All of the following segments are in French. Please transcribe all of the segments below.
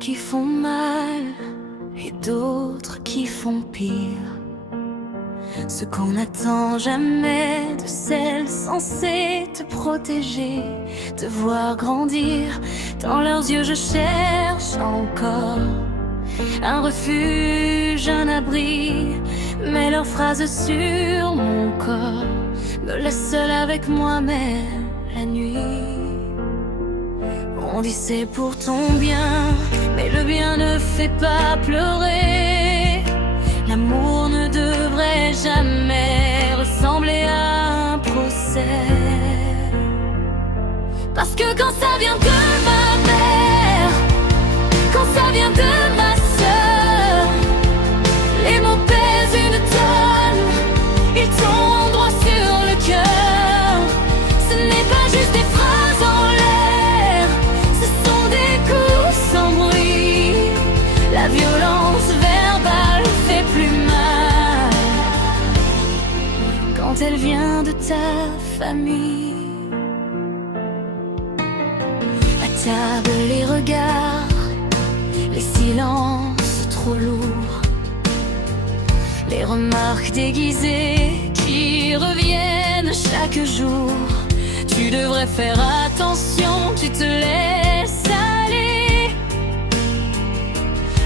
qui font mal et d'autres qui font pire. Ce qu'on n'attend jamais de celles censées te protéger, te voir grandir. Dans leurs yeux je cherche encore un refuge, un abri, mais leurs phrases sur mon corps me laissent seul avec moi-même la nuit. On dit c'est pour ton bien, mais le bien ne fait pas pleurer. L'amour ne devrait jamais ressembler à un procès. Parce que quand ça vient de ma mère, quand ça vient de ma sœur, les mots pèsent une tonne, ils tombent droit sur le cœur. Ce n'est pas juste des phrases en l'air, ce sont des coups sans bruit. La violence verbale fait plus mal quand elle vient de ta famille. À table, les regards, les silences trop lourds, les remarques déguisées qui reviennent chaque jour. Tu devrais faire attention, tu te laisses aller,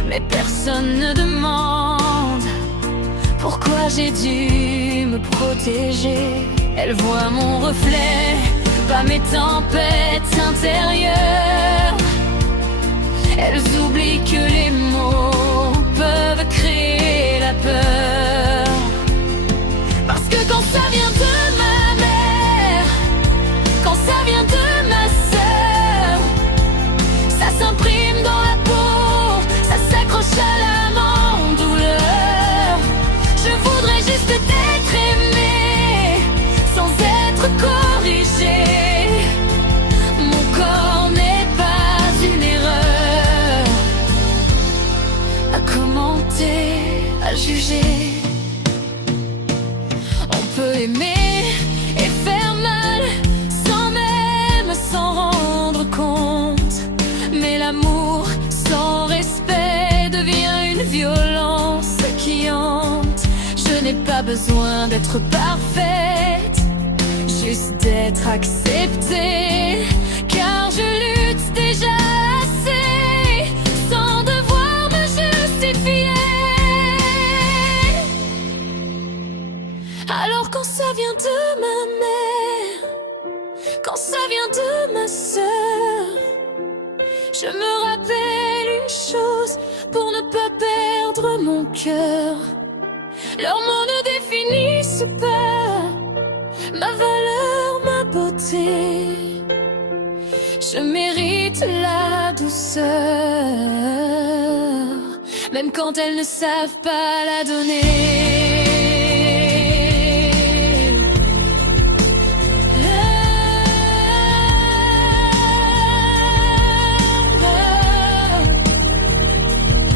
mais personne ne demande pourquoi j'ai dû me protéger. Elle voit mon reflet, pas mes tempêtes intérieures. Elles oublient que les mots peuvent créer la peur. Parce que quand ça vient de ma mère, quand ça vient de ma sœur, ça s'imprime dans la peau, ça s'accroche à l'âme en douleur. Je voudrais juste être aimé, sans être corrigé. Mon corps n'est pas une erreur à commenter, à juger. On peut aimer et faire mal sans même s'en rendre compte, mais l'amour sans respect devient une violence qui hante. Je n'ai pas besoin d'être parfaite, juste d'être acceptée, car je lutte déjà assez sans devoir me justifier. Alors quand ça vient de ma mère, quand ça vient de ma sœur, je me rappelle une chose pour ne pas perdre mon cœur. Leurs mots ne définissent pas ma valeur, ma beauté. Je mérite la douceur, même quand elles ne savent pas la donner.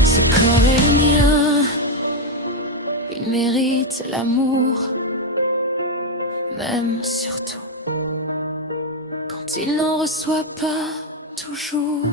Ce corps est le mien, il mérite l'amour, même surtout quand il n'en reçoit pas toujours.